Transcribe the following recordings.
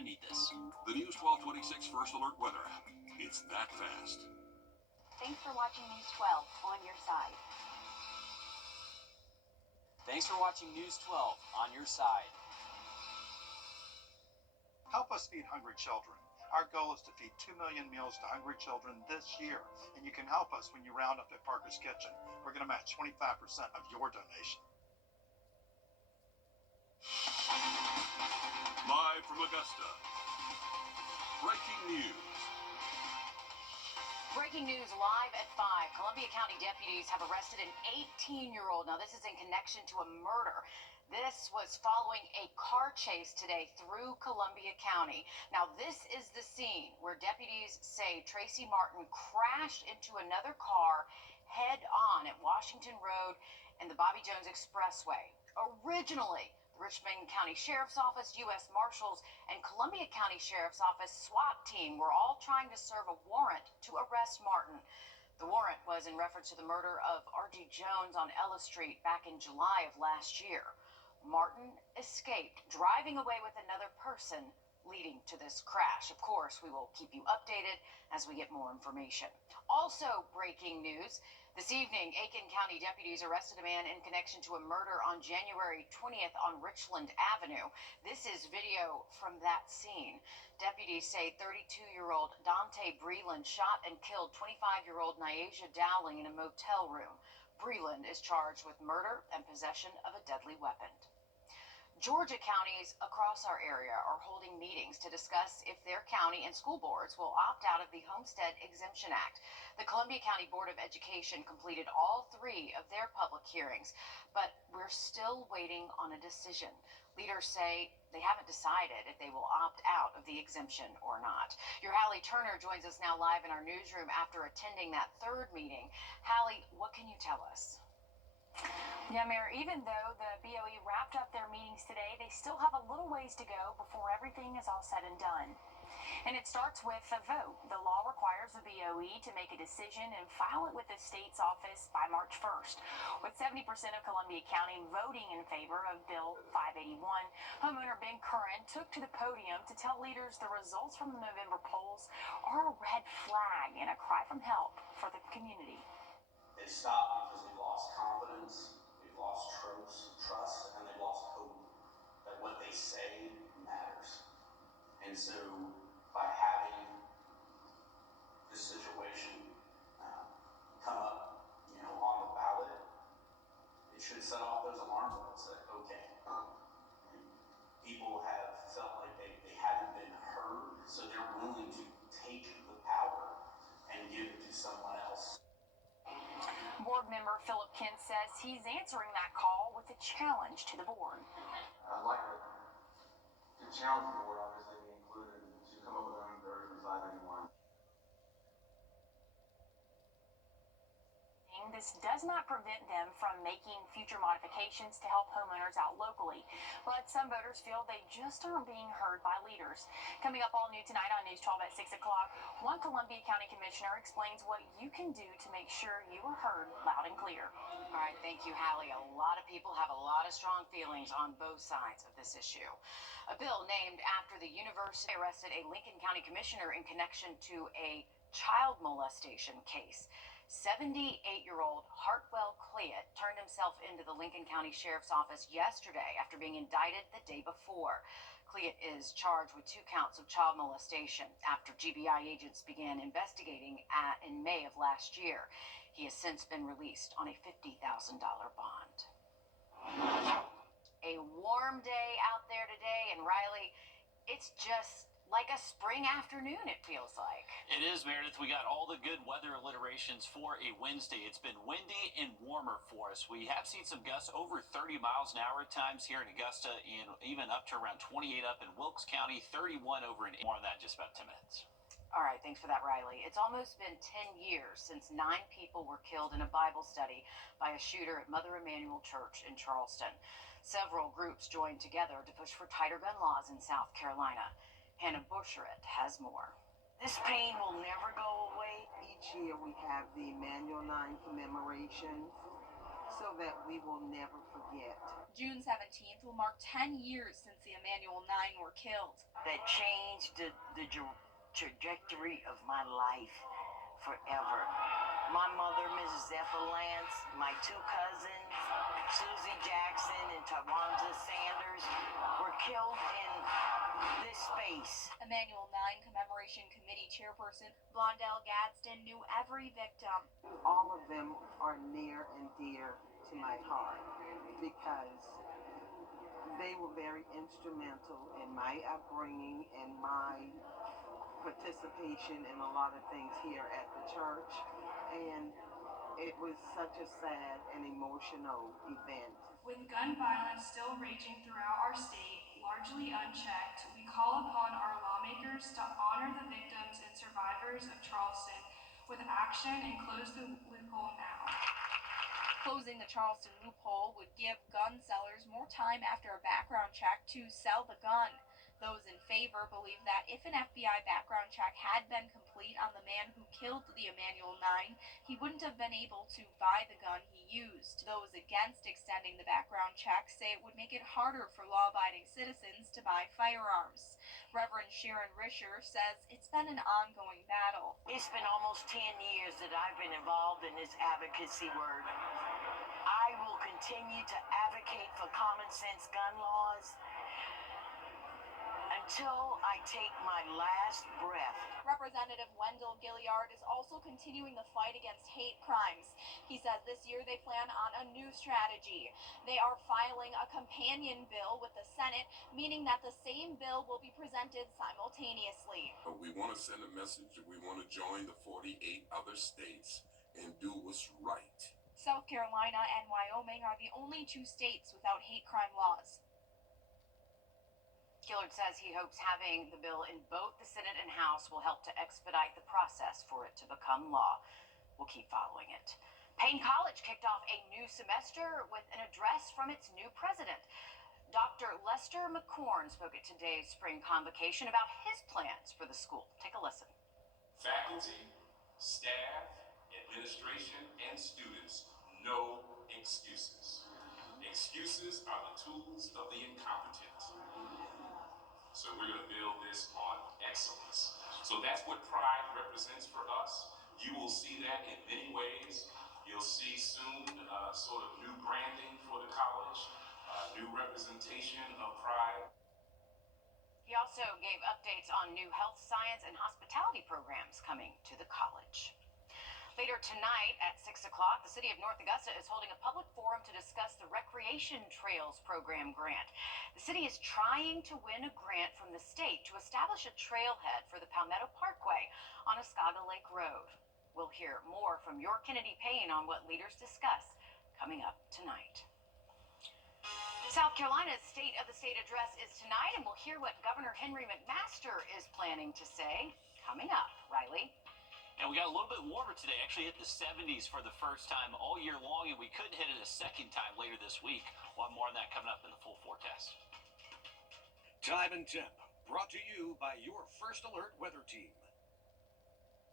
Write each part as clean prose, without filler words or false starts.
gonna need this. The News 1226 First Alert Weather app. It's that fast. Thanks for watching News 12 on your side. Thanks for watching News 12 on your side. Help us feed hungry children. Our goal is to feed 2 million meals to hungry children this year, and you can help us when you round up at Parker's Kitchen. We're going to match 25% of your donation. Live from Augusta. Breaking news. Breaking news live at 5. Columbia County deputies have arrested an 18-year-old. Now, this is in connection to a murder. This was following a car chase today through Columbia County. Now, this is the scene where deputies say Tracy Martin crashed into another car head on at Washington Road and the Bobby Jones Expressway. Originally, the Richmond County Sheriff's Office, U.S. Marshals, and Columbia County Sheriff's Office SWAT team were all trying to serve a warrant to arrest Martin. The warrant was in reference to the murder of R.G. Jones on Ella Street back in July of last year. Martin escaped, driving away with another person, leading to this crash. Of course, we will keep you updated as we get more information. Also, breaking news. This evening, Aiken County deputies arrested a man in connection to a murder on January 20th on Richland Avenue. This is video from that scene. Deputies say 32-year-old Dante Breland shot and killed 25-year-old Nyasia Dowling in a motel room. Breland is charged with murder and possession of a deadly weapon. Georgia counties across our area are holding meetings to discuss if their county and school boards will opt out of the Homestead Exemption Act. The Columbia County Board of Education completed all 3 of their public hearings, but we're still waiting on a decision. Leaders say they haven't decided if they will opt out of the exemption or not. Your Hallie Turner joins us now live in our newsroom after attending that 3rd meeting. Hallie, what can you tell us? Yeah, Mayor, even though the BOE wrapped up their meetings today, they still have a little ways to go before everything is all said and done. And it starts with a vote. The law requires the BOE to make a decision and file it with the state's office by March 1st. With 70% of Columbia County voting in favor of Bill 581, homeowner Ben Curran took to the podium to tell leaders the results from the November polls are a red flag and a cry from help for the community. They stopped because they've lost confidence, they've lost trust, and they've lost hope that what they say matters. And so by having this situation come up, on the ballot, it should set off those alarm bells that, okay, people have felt like they haven't been heard, so they're willing to take the power and give it to someone else. Board member Philip Kent says he's answering that call with a challenge to the board. I'd like to challenge the board, obviously, included, to come up with their own version of 581. This does not prevent them from making future modifications to help homeowners out locally, but some voters feel they just aren't being heard by leaders. Coming up all new tonight on News 12 at 6 o'clock, one Columbia County Commissioner explains what you can do to make sure you are heard loud and clear. All right, thank you, Hallie. A lot of people have a lot of strong feelings on both sides of this issue. A bill named after the university arrested a Lincoln County Commissioner in connection to a child molestation case. 78-year-old Hartwell Cleat turned himself into the Lincoln County Sheriff's Office yesterday after being indicted the day before. Cleat is charged with 2 counts of child molestation after GBI agents began investigating in May of last year. He has since been released on a $50,000 bond. A warm day out there today, and Riley, it's just like a spring afternoon, it feels like. It is, Meredith. We got all the good weather alliterations for a Wednesday. It's been windy and warmer for us. We have seen some gusts over 30 miles an hour at times here in Augusta, and even up to around 28 up in Wilkes County, 31 over in more on that in just about 10 minutes. All right, thanks for that, Riley. It's almost been 10 years since 9 people were killed in a Bible study by a shooter at Mother Emanuel Church in Charleston. Several groups joined together to push for tighter gun laws in South Carolina. Hannah Busheret has more. This pain will never go away. Each year we have the Emanuel 9 commemoration. so that we will never forget. June 17th will mark 10 years since the Emanuel 9 were killed. That changed the trajectory of my life forever. My mother, Mrs. Zephyr Lance, my two cousins, Susie Jackson and Tawanza Sanders, were killed in this space. Emanuel 9 Commemoration Committee Chairperson Blondell Gadsden knew every victim. All of them are near and dear to my heart because they were very instrumental in my upbringing and my participation in a lot of things here at the church. And it was such a sad and emotional event. With gun violence still raging throughout our state, largely unchecked, we call upon our lawmakers to honor the victims and survivors of Charleston with action and close the loophole now. Closing the Charleston loophole would give gun sellers more time after a background check to sell the gun. Those in favor believe that if an FBI background check had been complete on the man who killed the Emanuel 9, he wouldn't have been able to buy the gun he used. Those against extending the background check say it would make it harder for law-abiding citizens to buy firearms. Reverend Sharon Risher says it's been an ongoing battle. It's been almost 10 years that I've been involved in this advocacy work. I will continue to advocate for common sense gun laws until I take my last breath. Representative Wendell Gilliard is also continuing the fight against hate crimes. He says this year they plan on a new strategy. They are filing a companion bill with the Senate, meaning that the same bill will be presented simultaneously. We want to send a message that we want to join the 48 other states and do what's right. South Carolina and Wyoming are the only two states without hate crime laws. Gillard says he hopes having the bill in both the Senate and House will help to expedite the process for it to become law. We'll keep following it. Payne College kicked off a new semester with an address from its new president. Dr. Lester McCorn spoke at today's spring convocation about his plans for the school. Take a listen. Faculty, staff, administration, and students, no excuses. Excuses are the tools of the incompetent. So we're going to build this on excellence. So that's what pride represents for us. You will see that in many ways. You'll see soon sort of new branding for the college, new representation of pride. He also gave updates on new health science and hospitality programs coming to the college. Later tonight at 6 o'clock, the city of North Augusta is holding a public forum to discuss the Recreation Trails Program grant. The city is trying to win a grant from the state to establish a trailhead for the Palmetto Parkway on Oscaga Lake Road. We'll hear more from your Kennedy Payne on what leaders discuss coming up tonight. South Carolina's State of the State address is tonight, and we'll hear what Governor Henry McMaster is planning to say coming up. Riley? And we got a little bit warmer today, actually hit the 70s for the first time all year long, and we could hit it a second time later this week. We'll have more on that coming up in the full forecast. Time and Temp, brought to you by your First Alert weather team.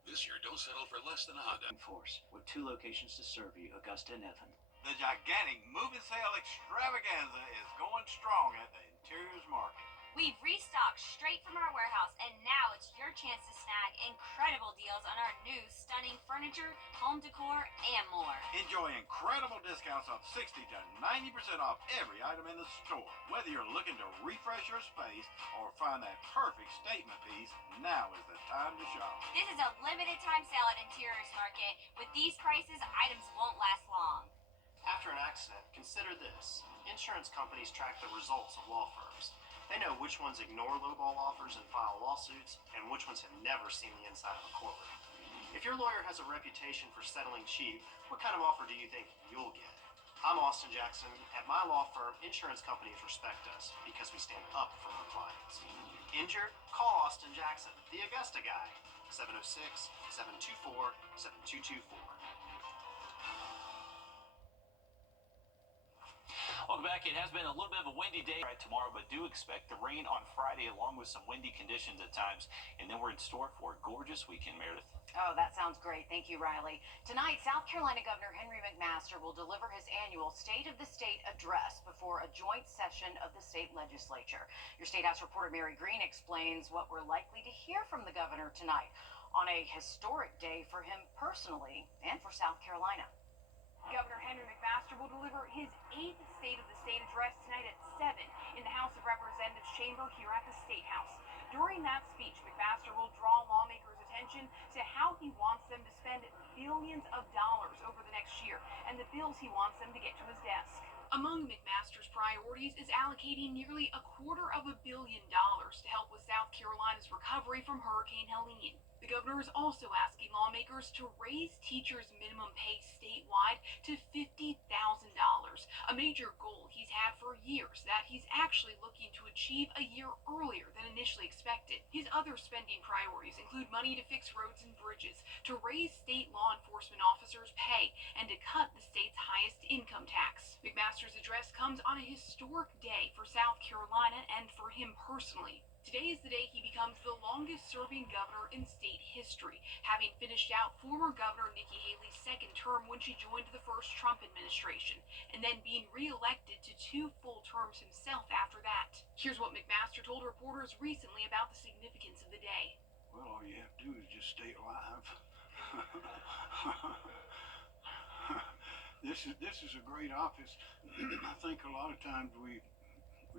This year, don't settle for less than a Honda. Force, with 2 locations to serve you, Augusta and Evan. The gigantic movie sale extravaganza is going strong at the Interiors Market. We've restocked straight from our warehouse, and now it's your chance to snag incredible deals on our new stunning furniture, home decor, and more. Enjoy incredible discounts on 60 to 90% off every item in the store. Whether you're looking to refresh your space or find that perfect statement piece, now is the time to shop. This is a limited time sale at Interiors Market. With these prices, items won't last long. After an accident, consider this. Insurance companies track the results of law firms. They know which ones ignore lowball offers and file lawsuits, and which ones have never seen the inside of a courtroom. If your lawyer has a reputation for settling cheap, what kind of offer do you think you'll get? I'm Austin Jackson. At my law firm, insurance companies respect us because we stand up for our clients. Injured? Call Austin Jackson, the Augusta guy. 706-724-7224. Welcome back. It has been a little bit of a windy day right tomorrow, but do expect the rain on Friday along with some windy conditions at times. And then we're in store for a gorgeous weekend, Meredith. Oh, that sounds great. Thank you, Riley. Tonight, South Carolina Governor Henry McMaster will deliver his annual State of the State address before a joint session of the state legislature. Your State House reporter Mary Green explains what we're likely to hear from the governor tonight on a historic day for him personally and for South Carolina. Governor Henry McMaster will deliver his 8th State of the State address tonight at 7 in the House of Representatives chamber here at the State House. During that speech, McMaster will draw lawmakers' attention to how he wants them to spend billions of dollars over the next year and the bills he wants them to get to his desk. Among McMaster's priorities is allocating nearly $250 million to help with South Carolina's recovery from Hurricane Helene. The governor is also asking lawmakers to raise teachers' minimum pay statewide to $50,000, a major goal he's had for years that he's actually looking to achieve a year earlier than initially expected. His other spending priorities include money to fix roads and bridges, to raise state law enforcement officers' pay, and to cut the state's highest income tax. McMaster's address comes on a historic day for South Carolina and for him personally. Today is the day he becomes the longest-serving governor in state history, having finished out former Governor Nikki Haley's second term when she joined the first Trump administration, and then being re-elected to 2 full terms himself after that. Here's what McMaster told reporters recently about the significance of the day. Well, all you have to do is just stay alive. This is a great office. I think a lot of times we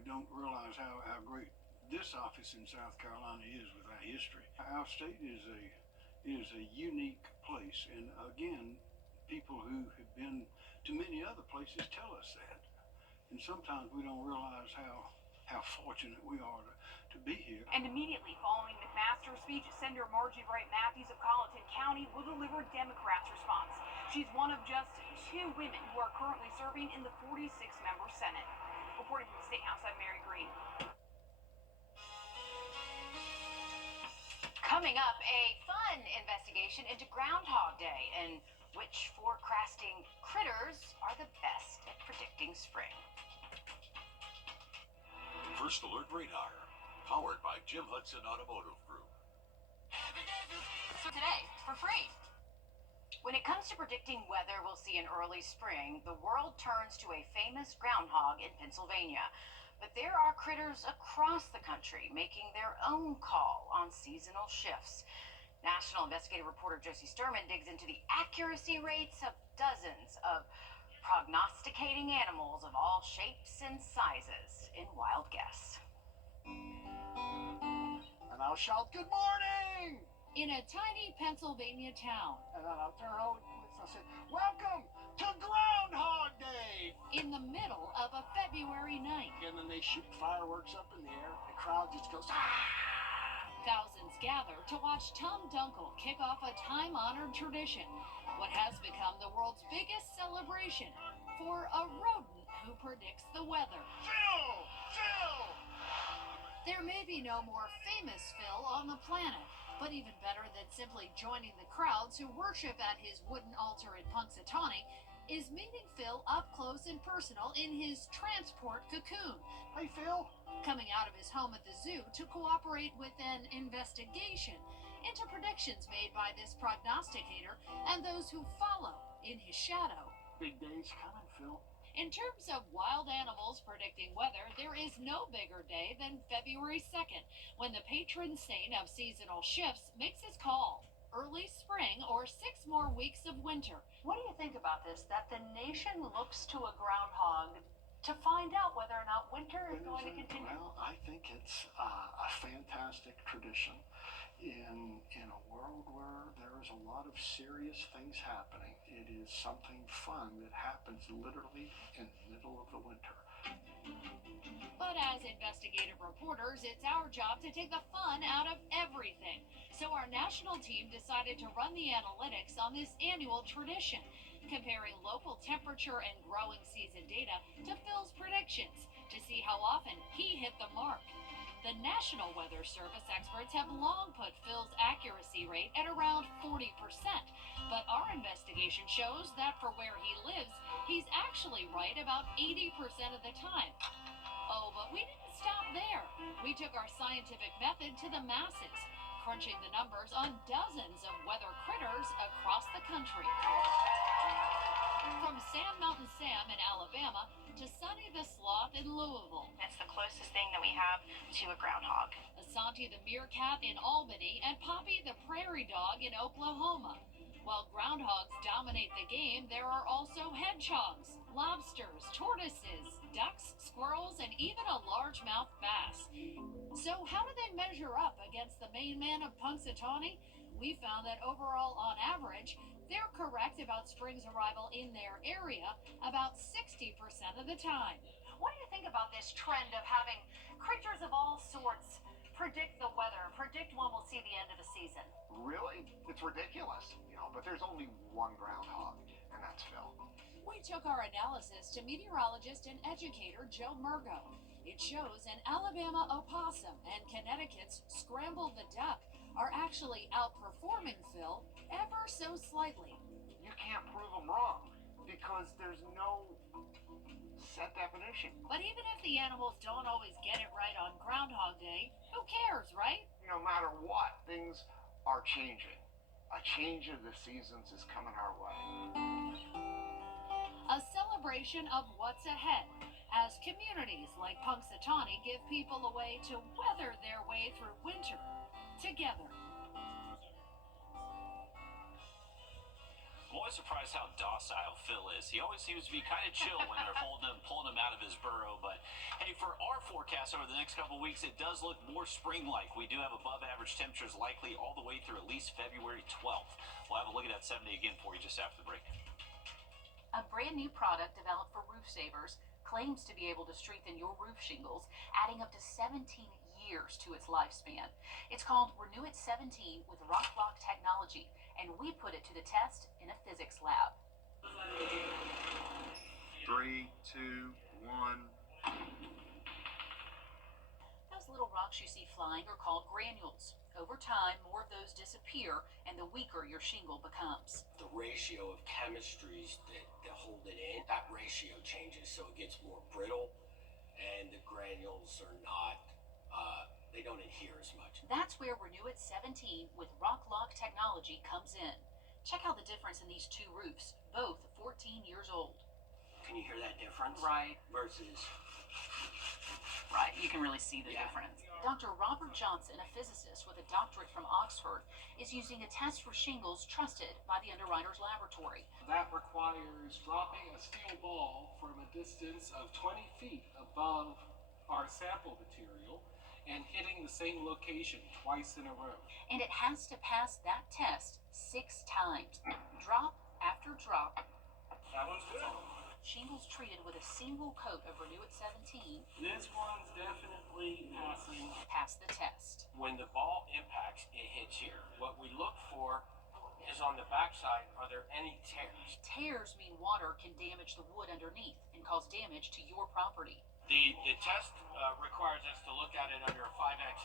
don't realize how great this office in South Carolina is with our history. Our state is a unique place, and again, people who have been to many other places tell us that. And sometimes we don't realize how fortunate we are to be here. And immediately following McMaster's speech, Senator Margie Bright Matthews of Colleton County will deliver Democrats' response. She's one of just 2 women who are currently serving in the 46-member Senate. Reporting from the State House, I'm Mary Green. Coming up, a fun investigation into Groundhog Day and which forecasting critters are the best at predicting spring. First Alert Radar, powered by Jim Hudson Automotive Group. So today, for free. When it comes to predicting weather we'll see in early spring, the world turns to a famous groundhog in Pennsylvania. But there are critters across the country making their own call on seasonal shifts. National investigative reporter Josie Sturman digs into the accuracy rates of dozens of prognosticating animals of all shapes and sizes in Wild Guess. And I'll shout, "Good morning!" in a tiny Pennsylvania town. And then I'll turn over and I'll say, "Welcome to Groundhog Day!" in the middle of a February night. And then they shoot fireworks up in the air. The crowd just goes, "Ah!" Thousands gather to watch Tom Dunkel kick off a time-honored tradition, what has become the world's biggest celebration for a rodent who predicts the weather. Phil! Phil! There may be no more famous Phil on the planet, but even better than simply joining the crowds who worship at his wooden altar in Punxsutawney is meeting Phil up close and personal in his transport cocoon. Hey, Phil. Coming out of his home at the zoo to cooperate with an investigation into predictions made by this prognosticator and those who follow in his shadow. Big day's coming, Phil. In terms of wild animals predicting weather, there is no bigger day than February 2nd, when the patron saint of seasonal shifts makes his call. Early spring or 6 more weeks of winter. What do you think about this, that the nation looks to a groundhog to find out whether or not winter is going to continue? Well, I think it's a fantastic tradition in a world where there is a lot of serious things happening. It is something fun that happens literally in the middle of the winter. But as investigative reporters, it's our job to take the fun out of everything. So our national team decided to run the analytics on this annual tradition, comparing local temperature and growing season data to Phil's predictions to see how often he hit the mark. The National Weather Service experts have long put Phil's accuracy rate at around 40%. But our investigation shows that for where he lives, he's actually right about 80% of the time. Oh, but we didn't stop there. We took our scientific method to the masses, crunching the numbers on dozens of weather critters across the country. From Sand Mountain Sam in Alabama to Sunny the Sloth in Louisville. That's the closest thing that we have to a groundhog. Asante the meerkat in Albany and Poppy the prairie dog in Oklahoma. While groundhogs dominate the game, there are also hedgehogs, lobsters, tortoises, ducks, squirrels, and even a largemouth bass. So how do they measure up against the main man of Punxsutawney? We found that overall, on average, they're correct about spring's arrival in their area about 60% of the time. What do you think about this trend of having creatures of all sorts predict the weather, predict when we'll see the end of the season? Really? It's ridiculous, but there's only one groundhog, and that's Phil. We took our analysis to meteorologist and educator Joe Murgo. It shows an Alabama opossum and Connecticut's scramble the duck are actually outperforming Phil ever so slightly. You can't prove them wrong because there's no set definition. But even if the animals don't always get it right on Groundhog Day, who cares, right? No matter what, things are changing. A change of the seasons is coming our way. A celebration of what's ahead as communities like Punxsutawney give people a way to weather their way through winter together. I'm always surprised how docile Phil is. He always seems to be kind of chill when they're pulling him out of his burrow. But hey, for our forecast over the next couple of weeks, it does look more spring-like. We do have above average temperatures likely all the way through at least February 12th. We'll have a look at that 7-day again for you just after the break. A brand new product developed for roof savers claims to be able to strengthen your roof shingles, adding up to 17 years to its lifespan. It's called Wrdw 17 with Rock Lock technology, and we put it to the test in a physics lab. 3, 2, 1. Those little rocks you see flying are called granules. Over time, more of those disappear, and the weaker your shingle becomes. The ratio of chemistries that hold it in, that ratio changes, so it gets more brittle, and the granules are not, they don't adhere as much. That's where Wrdw 17 with Rock Lock technology comes in. Check out the difference in these two roofs, both 14 years old. Can you hear that difference? Right. Versus... Right, you can really see the difference. Dr. Robert Johnson, a physicist with a doctorate from Oxford, is using a test for shingles trusted by the Underwriters Laboratory. That requires dropping a steel ball from a distance of 20 feet above our sample material and hitting the same location twice in a row. And it has to pass that test 6 times, drop after drop. That one's good. Shingles treated with a single coat of Wrdw 17. This one's definitely passing. Pass the test. When the ball impacts, it hits here. What we look for is on the backside, are there any tears? Tears mean water can damage the wood underneath and cause damage to your property. The test requires us to look at it under a 5x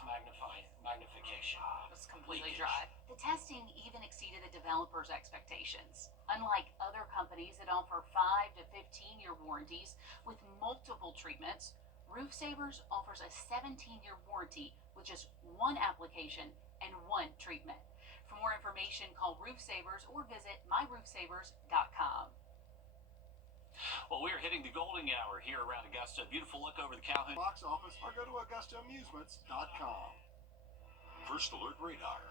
magnification. It's completely dry. The testing even exceeded the developers' expectations. Unlike other companies that offer 5 to 15-year warranties with multiple treatments, Roof Savers offers a 17-year warranty with just one application and one treatment. For more information, call Roof Savers or visit myroofsavers.com. Well, we are hitting the golden hour here around Augusta. Beautiful look over the Calhoun box office, or go to AugustaAmusements.com. First Alert Radar,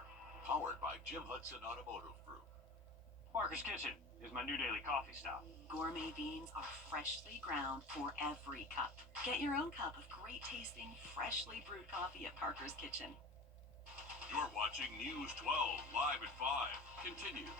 powered by Jim Hudson Automotive Group. Parker's Kitchen is my new daily coffee stop. Gourmet beans are freshly ground for every cup. Get your own cup of great tasting, freshly brewed coffee at Parker's Kitchen. You're watching News 12 live at 5. Continues.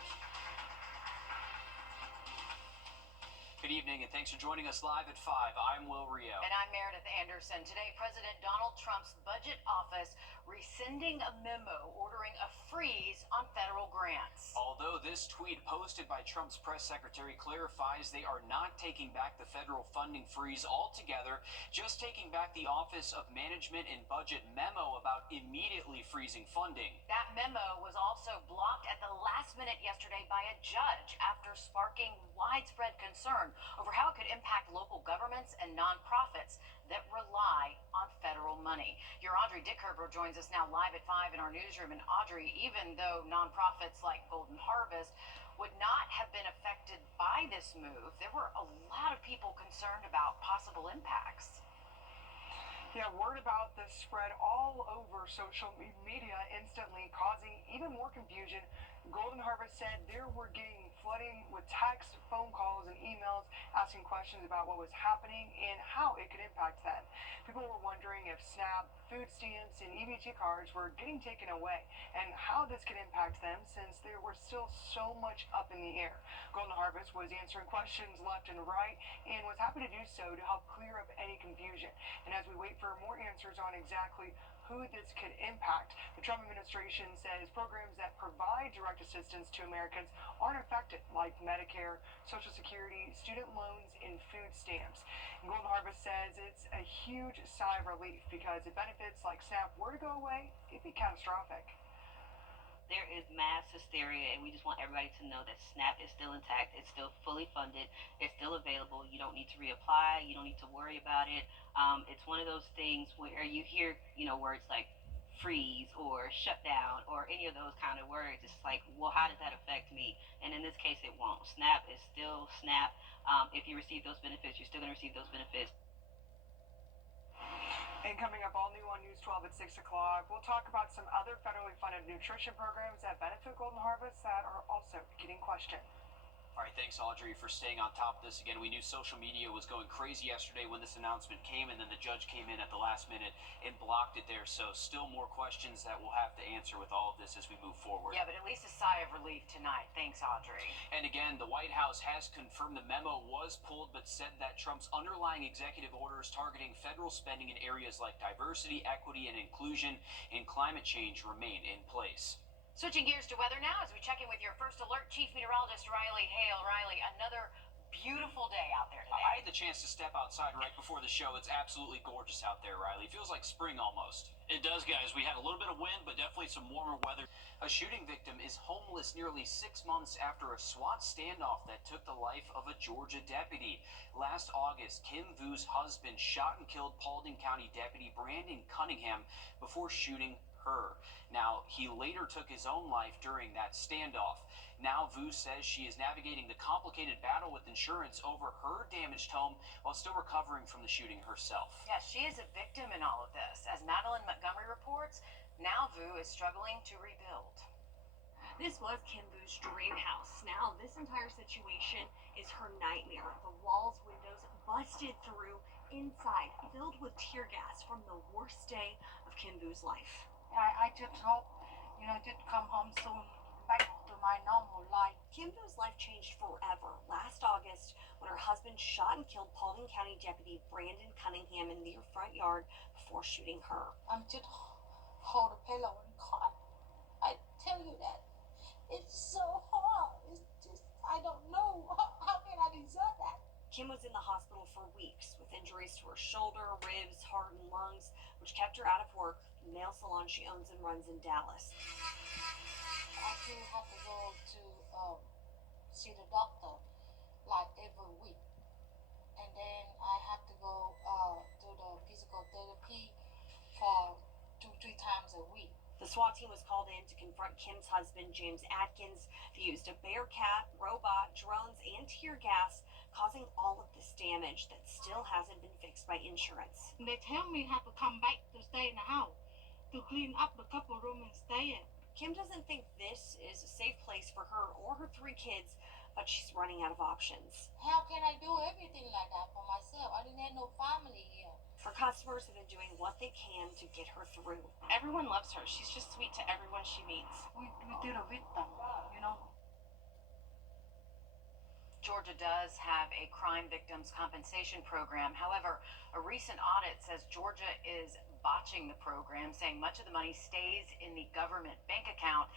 Good evening, and thanks for joining us live at 5. I'm Will Rio. And I'm Meredith Anderson. Today, President Donald Trump's budget office rescinding a memo ordering a freeze on federal grants. Although this tweet posted by Trump's press secretary clarifies they are not taking back the federal funding freeze altogether, just taking back the Office of Management and Budget memo about immediately freezing funding. That memo was also blocked at the last minute yesterday by a judge after sparking widespread concern over how it could impact local governments and nonprofits that rely on federal money. Your Audrey Dickerber joins us now live at 5 in our newsroom. And Audrey, even though nonprofits like Golden Harvest would not have been affected by this move, there were a lot of people concerned about possible impacts. Yeah, word about this spread all over social media instantly, causing even more confusion. Golden Harvest said they were getting flooding with text, phone calls, and emails asking questions about what was happening and how it could impact them. People were wondering if SNAP, food stamps, and EBT cards were getting taken away and how this could impact them since there were still so much up in the air. Golden Harvest was answering questions left and right and was happy to do so to help clear up any confusion. And as we wait for more answers on exactly who this could impact, the Trump administration says programs that provide direct assistance to Americans aren't affected, like Medicare, Social Security, student loans, and food stamps. And Golden Harvest says it's a huge sigh of relief because if benefits like SNAP were to go away, it'd be catastrophic. There is mass hysteria, and we just want everybody to know that SNAP is still intact. It's still fully funded. It's still available. You don't need to reapply. You don't need to worry about it. It's one of those things where you hear, words like freeze or shut down or any of those kind of words. It's like, well, how does that affect me? And in this case, it won't. SNAP is still SNAP. If you receive those benefits, you're still going to receive those benefits. And coming up all new on News 12 at 6 o'clock, we'll talk about some other federally funded nutrition programs that benefit Golden Harvest that are also getting questioned. All right, thanks, Audrey, for staying on top of this. Again, we knew social media was going crazy yesterday when this announcement came, and then the judge came in at the last minute and blocked it there. So still more questions that we'll have to answer with all of this as we move forward. Yeah, but at least a sigh of relief tonight. Thanks, Audrey. And again, the White House has confirmed the memo was pulled, but said that Trump's underlying executive orders targeting federal spending in areas like diversity, equity, and inclusion and climate change remain in place. Switching gears to weather now as we check in with your first alert chief meteorologist, Riley Hale. Riley, another beautiful day out there today. I had the chance to step outside right before the show. It's absolutely gorgeous out there, Riley. It feels like spring almost. It does, guys. We had a little bit of wind, but definitely some warmer weather. A shooting victim is homeless nearly 6 months after a SWAT standoff that took the life of a Georgia deputy. Last August, Kim Vu's husband shot and killed Paulding County Deputy Brandon Cunningham before shooting her. Now, he later took his own life during that standoff. Now, Vu says she is navigating the complicated battle with insurance over her damaged home while still recovering from the shooting herself. Yeah, she is a victim in all of this. As Madeline Montgomery reports, now Vu is struggling to rebuild. This was Kim Vu's dream house. Now, this entire situation is her nightmare. The walls, windows busted through, inside filled with tear gas from the worst day of Kim Vu's life. I just hope, just come home soon, back to my normal life. Kim Vu's life changed forever. Last August, when her husband shot and killed Paulding County Deputy Brandon Cunningham in their front yard before shooting her. I'm just hold a pillow and cry. I tell you that. It's so hard. It's just, I don't know. How can I deserve that? Kim was in the hospital for weeks with injuries to her shoulder, ribs, heart, and lungs, which kept her out of work. Nail salon she owns and runs in Dallas. I do have to go to see the doctor like every week, and then I have to go do the physical therapy for 2-3 times a week. The SWAT team was called in to confront Kim's husband, James Atkins. They used a Bearcat, robot, drones, and tear gas, causing all of this damage that still hasn't been fixed by insurance. They tell me I have to come back to stay in the house, to clean up the couple room and stay in. Kim doesn't think this is a safe place for her or her 3 kids, but she's running out of options. How can I do everything like that for myself? I didn't have no family here. Her customers have been doing what they can to get her through. Everyone loves her. She's just sweet to everyone she meets. We did a victim, Georgia does have a crime victims compensation program. However, a recent audit says Georgia is botching the program, saying much of the money stays in the government bank account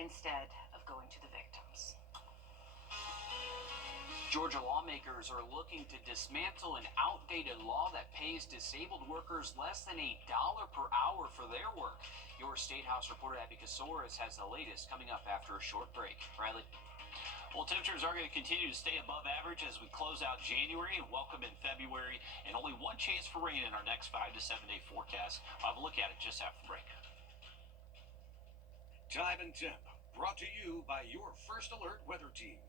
instead of going to the victims. Georgia lawmakers are looking to dismantle an outdated law that pays disabled workers less than $1 per hour for their work. Your State House reporter Abby Casoris has the latest coming up after a short break. Riley? Well, temperatures are going to continue to stay above average as we close out January and welcome in February, and only one chance for rain in our next 5 to 7 day forecast. I'll have a look at it just after the break. Time and Temp, brought to you by your First Alert weather team.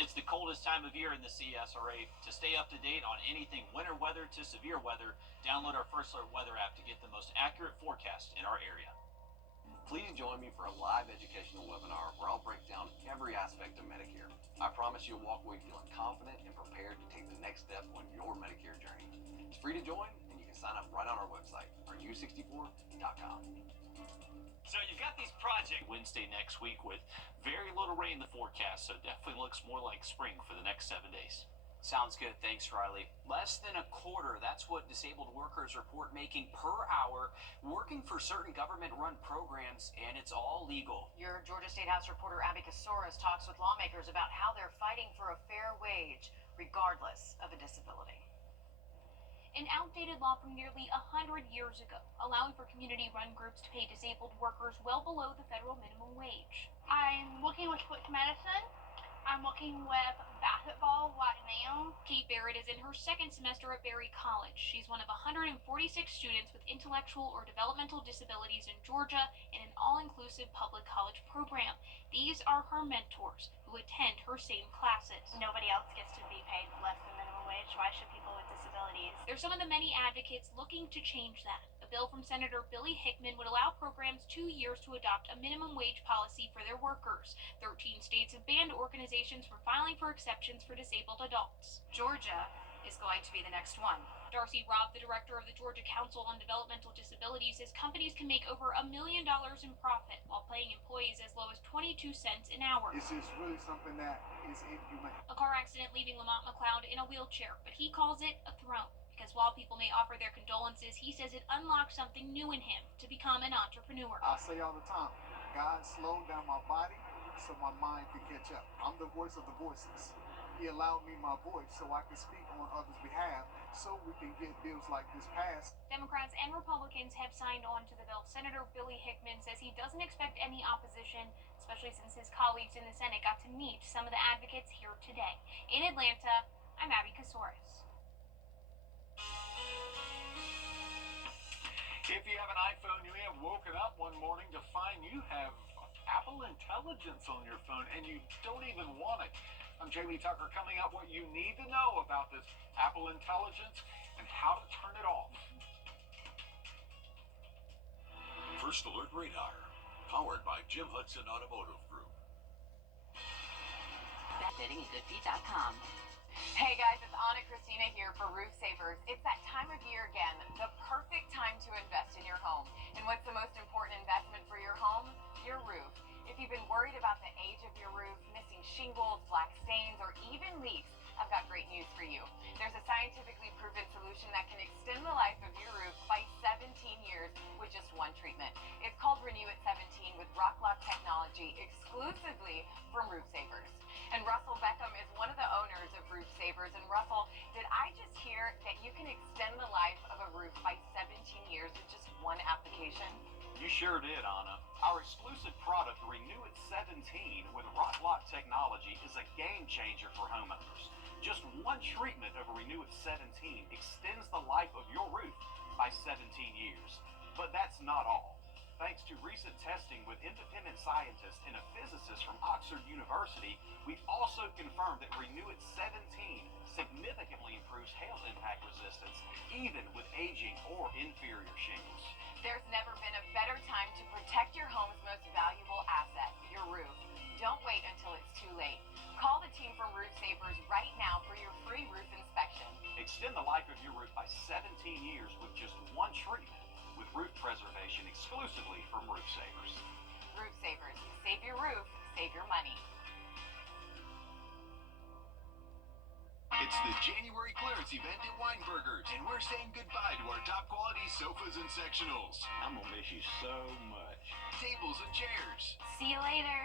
It's the coldest time of year in the CSRA. To stay up to date on anything winter weather to severe weather, download our First Alert weather app to get the most accurate forecast in our area. Please join me for a live educational webinar where I'll break down every aspect of Medicare. I promise you'll walk away feeling confident and prepared to take the next step on your Medicare journey. It's free to join, and you can sign up right on our website, rdu64.com. So you've got these projects Wednesday next week with very little rain in the forecast, so it definitely looks more like spring for the next 7 days. Sounds good. Thanks, Riley. Less than a quarter. That's what disabled workers report making per hour working for certain government-run programs, and it's all legal. Your Georgia State House reporter Abby Casoris talks with lawmakers about how they're fighting for a fair wage regardless of a disability. An outdated law from nearly 100 years ago, allowing for community-run groups to pay disabled workers well below the federal minimum wage. I'm working with sports medicine. I'm working with basketball right now. Kate Barrett is in her second semester at Berry College. She's one of 146 students with intellectual or developmental disabilities in Georgia in an all-inclusive public college program. These are her mentors who attend her same classes. Nobody else gets to be paid less than minimum wage. Why should people with disabilities? They're some of the many advocates looking to change that. A bill from Senator Billy Hickman would allow programs 2 years to adopt a minimum wage policy for their workers. 13 states have banned organizations from filing for exceptions for disabled adults. Georgia is going to be the next one. Darcy Robb, the director of the Georgia Council on Developmental Disabilities, says companies can make over $1 million in profit while paying employees as low as 22 cents an hour. It's just really something that is inhumane. A car accident leaving Lamont McLeod in a wheelchair, but he calls it a throne. Because while people may offer their condolences, he says it unlocks something new in him to become an entrepreneur. I say all the time, God slowed down my body so my mind could catch up. I'm the voice of the voiceless. He allowed me my voice so I could speak on others' behalf so we can get bills like this passed. Democrats and Republicans have signed on to the bill. Senator Billy Hickman says he doesn't expect any opposition, especially since his colleagues in the Senate got to meet some of the advocates here today. In Atlanta, I'm Abby Casoris. If you have an iPhone, you may have woken up one morning to find you have Apple Intelligence on your phone and you don't even want it. I'm Jamie Tucker, coming up what you need to know about this Apple Intelligence and how to turn it off. First Alert Radar, powered by Jim Hudson Automotive Group. BettingAndGoodFeet.com. Hey guys, it's Anna Christina here for Roof Savers. It's that time of year again, the perfect time to invest in your home. And what's the most important investment for your home? Your roof. If you've been worried about the age of your roof, missing shingles, black stains, or even leaks, I've got great news for you. There's a scientifically proven solution that can extend the life of your roof by 17 years with just one treatment. It's called Renew at 17 with Rock Lock technology exclusively from Roof Savers. And Russell Beckham is one of the owners of Roof Savers. And Russell, did I just hear that you can extend the life of a roof by 17 years with just one application? You sure did, Anna. Our exclusive product, Renew at 17 with Rock Lock technology, is a game changer for homeowners. Just one treatment of Renew at 17 extends the life of your roof by 17 years. But that's not all. Thanks to recent testing with independent scientists and a physicist from Oxford University, we've also confirmed that Renew at 17 significantly improves hail impact resistance, even with aging or inferior shingles. There's never been a better time to protect your home's most valuable asset, your roof. Don't wait until it's too late. Call the team from Roof Savers right now for your free roof inspection. Extend the life of your roof by 17 years with just one treatment with roof preservation exclusively from Roof Savers. Roof Savers. Save your roof, save your money. It's the January clearance event at Weinberger's, and we're saying goodbye to our top quality sofas and sectionals. I'm gonna miss you so much. Tables and chairs. See you later.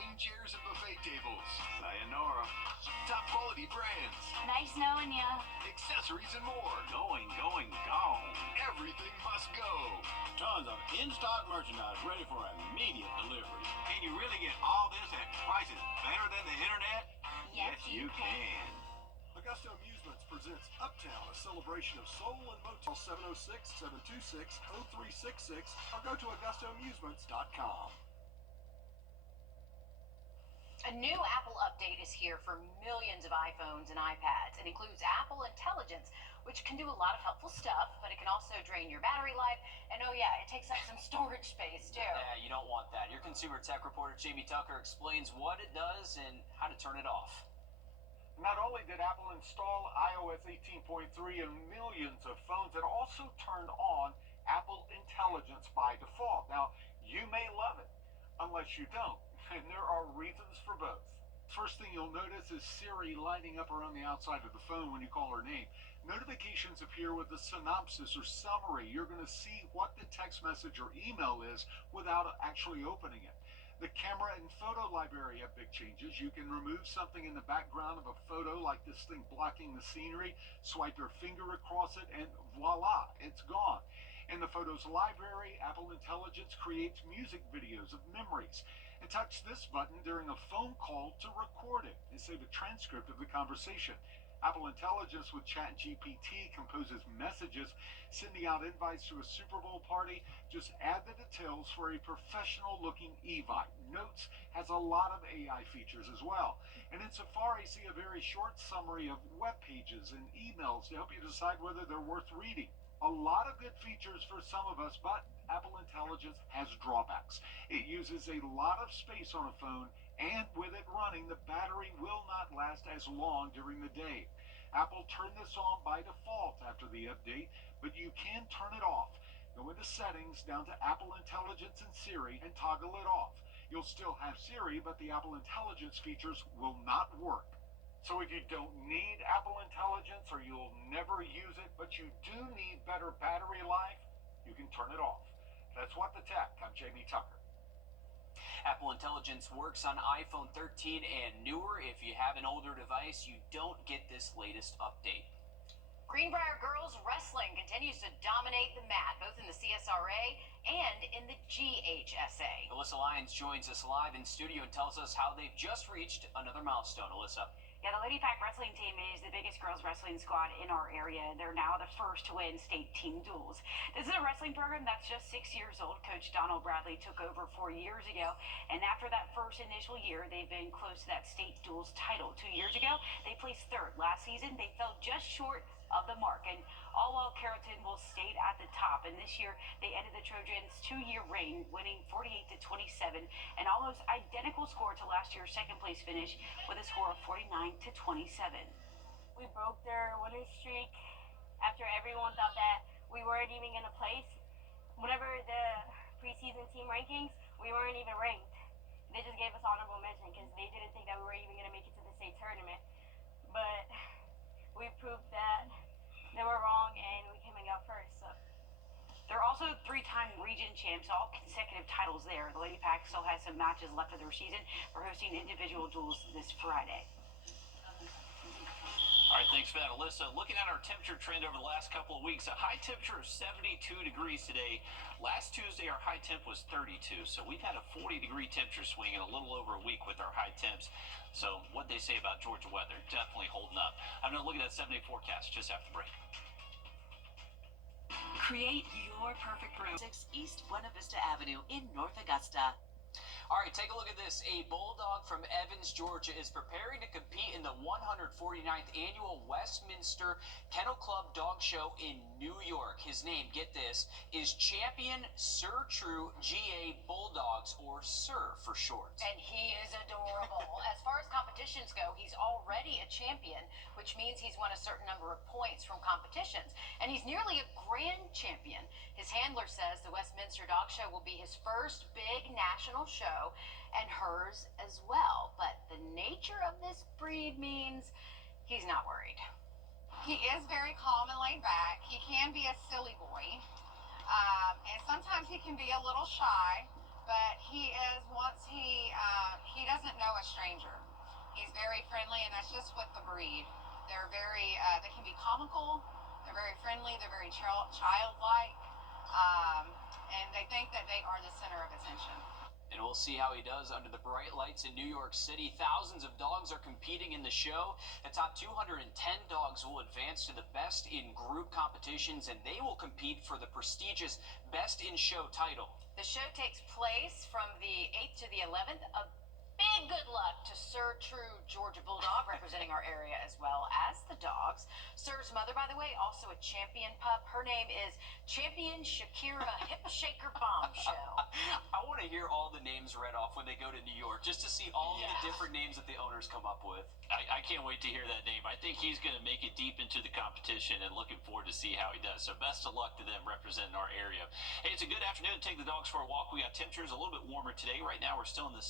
Wing chairs and buffet tables. Sayonara. Top quality brands. Nice knowing ya. Accessories and more. Gone. Everything must go. Tons of in-stock merchandise ready for immediate delivery. Can you really get all this at prices better than the internet? Yes, you can. Augusta Amusements presents Uptown, a celebration of soul and motel. 706-726-0366 or go to AugustaAmusements.com. A new Apple update is here for millions of iPhones and iPads. It includes Apple Intelligence, which can do a lot of helpful stuff, but it can also drain your battery life. And oh yeah, it takes up some storage space too. Yeah, you don't want that. Your consumer tech reporter Jamie Tucker explains what it does and how to turn it off. Not only did Apple install iOS 18.3 in millions of phones, it also turned on Apple Intelligence by default. Now, you may love it, unless you don't, and there are reasons for both. First thing you'll notice is Siri lighting up around the outside of the phone when you call her name. Notifications appear with a synopsis or summary. You're going to see what the text message or email is without actually opening it. The camera and photo library have big changes. You can remove something in the background of a photo, like this thing blocking the scenery, swipe your finger across it, and voila, it's gone. In the Photos library, Apple Intelligence creates music videos of memories. And touch this button during a phone call to record it and save a transcript of the conversation. Apple Intelligence with ChatGPT composes messages, sending out invites to a Super Bowl party. Just add the details for a professional-looking Evite. Notes has a lot of AI features as well. And in Safari, see a very short summary of web pages and emails to help you decide whether they're worth reading. A lot of good features for some of us, but Apple Intelligence has drawbacks. It uses a lot of space on a phone, and with it running, the battery will not last as long during the day. Apple turned this on by default after the update, but you can turn it off. Go into Settings, down to Apple Intelligence and Siri, and toggle it off. You'll still have Siri, but the Apple Intelligence features will not work. So if you don't need Apple Intelligence or you'll never use it, but you do need better battery life, you can turn it off. That's What the Tech. I'm Jamie Tucker. Apple Intelligence works on iPhone 13 and newer. If you have an older device, you don't get this latest update. Greenbrier girls wrestling continues to dominate the mat, both in the CSRA and in the GHSA. Alyssa Lyons joins us live in studio and tells us how they've just reached another milestone. Alyssa. Yeah, the Lady Pack wrestling team is the biggest girls wrestling squad in our area. They're now the first to win state team duels. This is a wrestling program that's just 6 years old. Coach Donald Bradley took over 4 years ago, and after that first initial year, they've been close to that state duels title. 2 years ago, they placed third. Last season, they fell just short of the mark, and all while Carrollton will stayed at the top. And this year, they ended the Trojans' 2-year reign, winning 48-27, an almost identical score to last year's second-place finish with a score of 49-27. We broke their winning streak after everyone thought that we weren't even going to place. Whenever the preseason team rankings, we weren't even ranked. They just gave us honorable mention because they didn't think that we were even going to make it to the state tournament. But we proved that they were wrong, and we came and got first. So. They're also 3-time region champs, all consecutive titles there. The Lady Pack still has some matches left of their season. We're hosting individual duels this Friday. All right, thanks for that, Alyssa. Looking at our temperature trend over the last couple of weeks, a high temperature of 72 degrees today. Last Tuesday, our high temp was 32, so we've had a 40-degree temperature swing in a little over a week with our high temps. So what they say about Georgia weather, definitely holding up. I'm going to look at that 7-day forecast just after the break. Create your perfect room. 6 East Buena Vista Avenue in North Augusta. All right, take a look at this. A bulldog from Evans, Georgia is preparing to compete in the 149th Annual Westminster Kennel Club Dog Show in New York. His name, get this, is Champion Sir True GA Bulldogs, or Sir for short. And he is adorable. As far as competitions go, he's already a champion, which means he's won a certain number of points from competitions. And he's nearly a grand champion. His handler says the Westminster Dog Show will be his first big national show, and hers as well. But the nature of this breed means he's not worried. He is very calm and laid back. He can be a silly boy. And sometimes he can be a little shy, but he doesn't know a stranger. He's very friendly, and that's just with the breed. They can be comical, they're very friendly, they're very childlike, and they think that they are the center of attention. And we'll see how he does under the bright lights in New York City. Thousands of dogs are competing in the show. The top 210 dogs will advance to the Best in Group competitions, and they will compete for the prestigious Best in Show title. The show takes place from the 8th to the 11th. A big good luck to Sir True Georgia Bulldog, representing our area as well as the dogs. Sir's mother, by the way, also a champion pup. Her name is Champion Shakira Hip Shaker Bombshell. I want to hear all the names read off when they go to New York, just to see all the different names that the owners come up with. I can't wait to hear that name. I think he's going to make it deep into the competition, and looking forward to see how he does. So best of luck to them representing our area. Hey, it's a good afternoon to take the dogs for a walk. We got temperatures a little bit warmer today. Right now we're still in the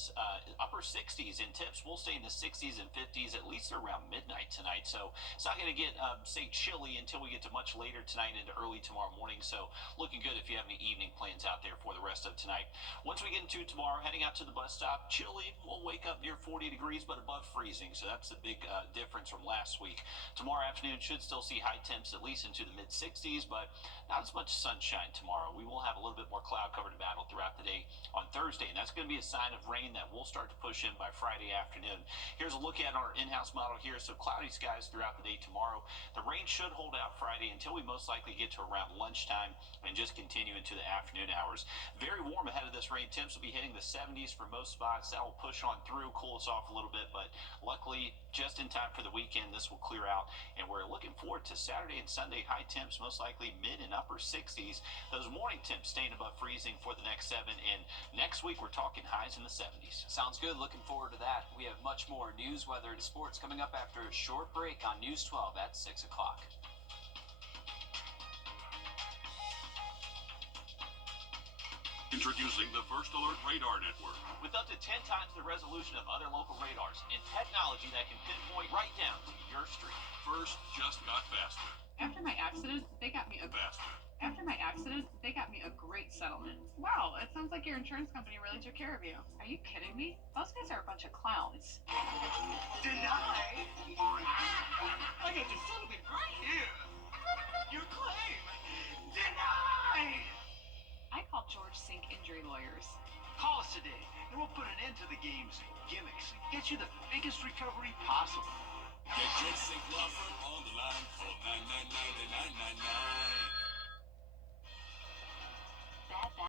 upper 60s in Tips. We'll stay in the 60s and 50s at least around midnight tonight. So it's not going to get, say, chilly until we get to much later tonight into early tomorrow morning. So looking good if you have any evening plans out there for the rest of tonight. Once we get into tomorrow, heading out to the bus stop, chilly. We'll wake up near 40 degrees, but above freezing. So that's the big difference from last week. Tomorrow afternoon should still see high temps at least into the mid 60s, but not as much sunshine tomorrow. We will have a little bit more cloud covered battle throughout the day on Thursday, and that's going to be a sign of rain that will start to push in by Friday afternoon. Here's a look at our in-house model here. So cloudy skies throughout the day tomorrow. The rain should hold out Friday until we most likely get to around lunchtime and just continue into the afternoon hours. Very warm ahead of this rain. Temps will be hitting the 70s for most spots. That will push on through, cool us off a little bit, but luckily just in time for the weekend this will clear out, and we're looking forward to Saturday and Sunday high temps, most likely mid and upper 60s. Those morning temps staying above freezing for the next 7, and next week we're talking highs in the 70s. Sounds good. Looking forward to that. We have much more news, weather, and sports coming up after a short break on News 12 at 6 o'clock. Introducing the First Alert Radar Network. With up to 10 times the resolution of other local radars and technology that can pinpoint right down to your street. First just got faster. After my accident, they got me a great settlement. Wow, it sounds like your insurance company really took care of you. Are you kidding me? Those guys are a bunch of clowns. Denied? I got your settlement right here. Your claim denied. I call George Sink Injury Lawyers. Call us today, and we'll put an end to the games and gimmicks and get you the biggest recovery possible. Get George Sink Law Firm on the line. Call 999-999.